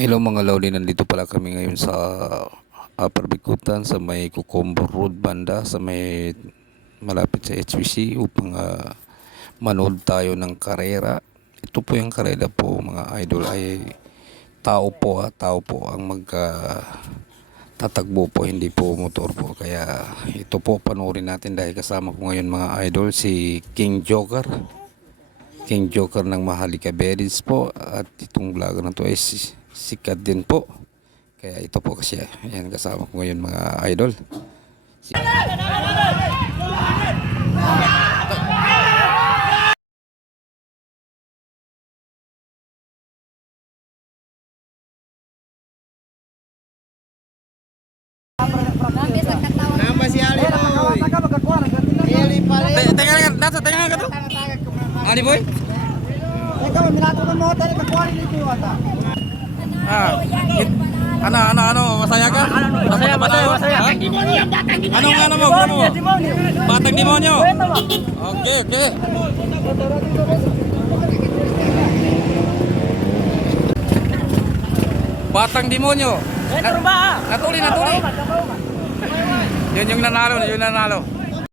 Hello mga lodi, nandito pala kami ngayon sa Upper Bikutan sa may Cucumber Road banda sa may malapit sa HVC upang manood tayo ng karera. Ito po yung karera po mga idol ay tao po ang tatagbo po, hindi po motor po. Kaya ito po panoorin natin dahil kasama ko ngayon mga idol si King Joker ng Mahalika Berries po, at itong vlogger na to ay sikat din po. Kaya ito po kasi ayan, kasama ko ngayon mga idol. Nambah si Ali boy. Ali paling. Tengah nasa tengah ka to? Ali boy? Ikaw minato ng motor ka kuwari dito ata. Ano, masaya ka? Masaya. Anong ano mo? Batang demonyo. Okay. Batang demonyo. Natuli. Yun yung nanalo.